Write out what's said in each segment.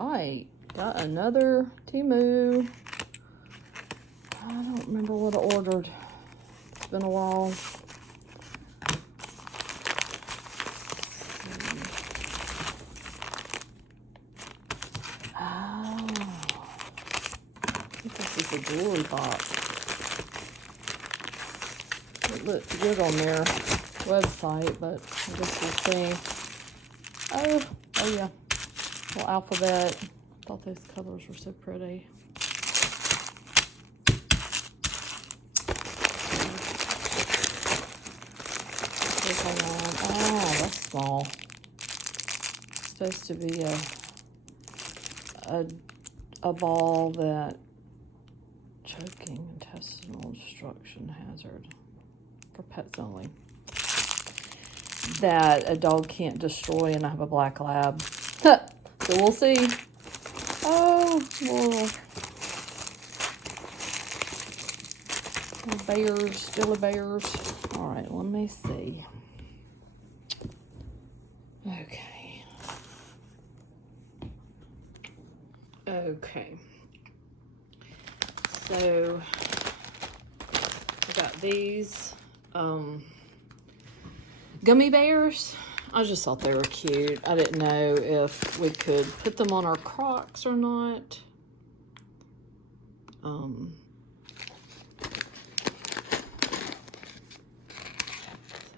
I got another Temu. I don't remember what I ordered. It's been a while. Oh, I think this is a jewelry box. It looked good on their website, but I guess we'll see. Oh yeah. Little alphabet. I thought those colors were so pretty. Oh, that's small. It's supposed to be a ball that choking intestinal obstruction hazard for pets only. That a dog can't destroy, and I have a black lab. So we'll see. Oh, little bears, still bears. All right, let me see. Okay. So I got these gummy bears. I just thought they were cute. I didn't know if we could put them on our Crocs or not. So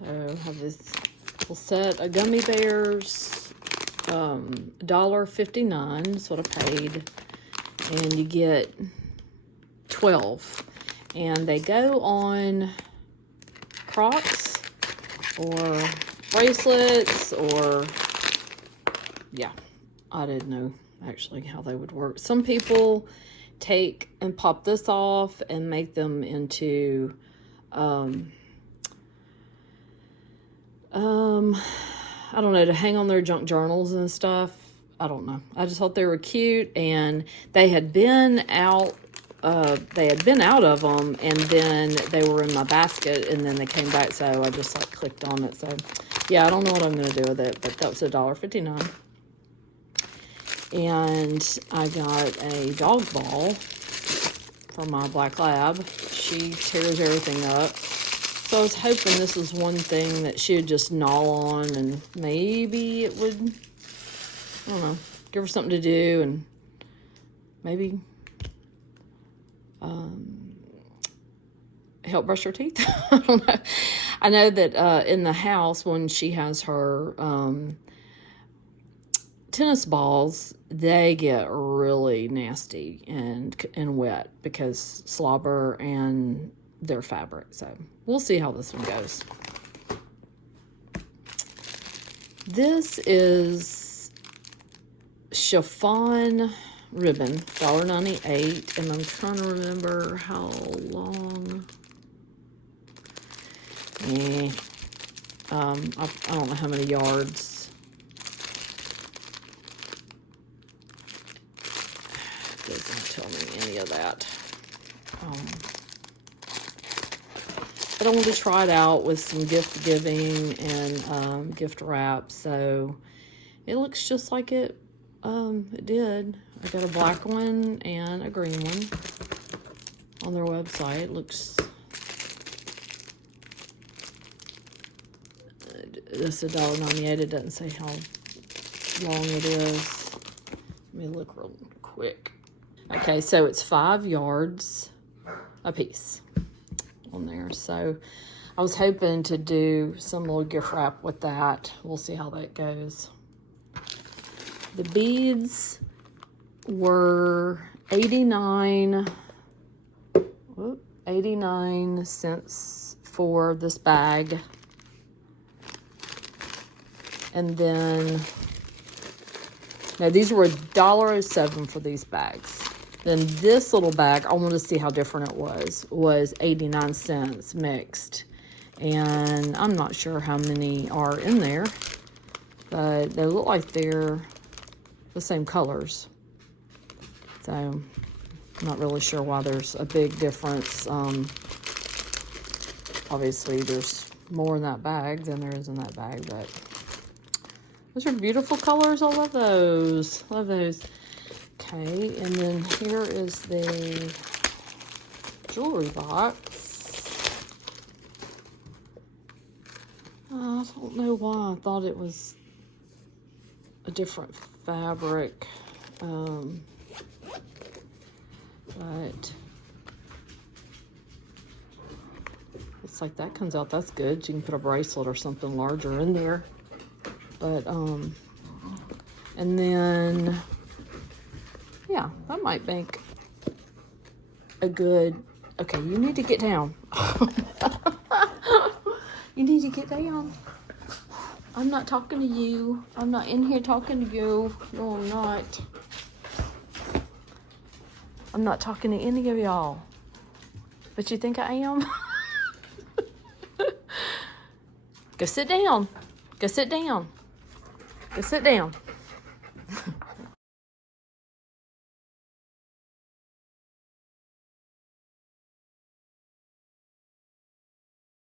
I have this little set of gummy bears, $1.59 is what I paid, and you get 12, and they go on Crocs or bracelets, or yeah, I didn't know actually how they would work. Some people take and pop this off and make them into I don't know, to hang on their junk journals and stuff. I don't know. I just thought they were cute, and they had been out of them, and then they were in my basket, and then they came back, so I just like clicked on it. So yeah, I don't know what I'm gonna do with it, but that was $1.59. And I got a dog ball from my black lab. She tears everything up. So I was hoping this was one thing that she would just gnaw on, and maybe it would, I don't know, give her something to do, and maybe help brush her teeth. I don't know. I know that in the house, when she has her tennis balls, they get really nasty and wet because slobber and their fabric. So we'll see how this one goes. This is chiffon ribbon, $1.98, and I'm trying to remember how long. I don't know how many yards. It doesn't tell me any of that. But I wanted to try it out with some gift giving and gift wrap. So it looks just like it did. I got a black one and a green one on their website. It looks, this is $1.98. It doesn't say how long it is. Let me look real quick. Okay, so it's 5 yards a piece on there. So I was hoping to do some little gift wrap with that. We'll see how that goes. The beads were 89 cents for this bag. And then, now these were $1.07 for these bags. Then this little bag, I wanted to see how different it was 89 cents mixed. And I'm not sure how many are in there, but they look like they're the same colors. So I'm not really sure why there's a big difference. Obviously there's more in that bag than there is in that bag, but those are beautiful colors. I love those. Love those. Okay, and then here is the jewelry box. I don't know why I thought it was a different fabric, but it's like that comes out. That's good. You can put a bracelet or something larger in there. But and then yeah, that might make a good. Okay, you need to get down. You need to get down. I'm not talking to you. I'm not in here talking to you. No, I'm not. I'm not talking to any of y'all. But you think I am? Go sit down. Go sit down. Go sit down.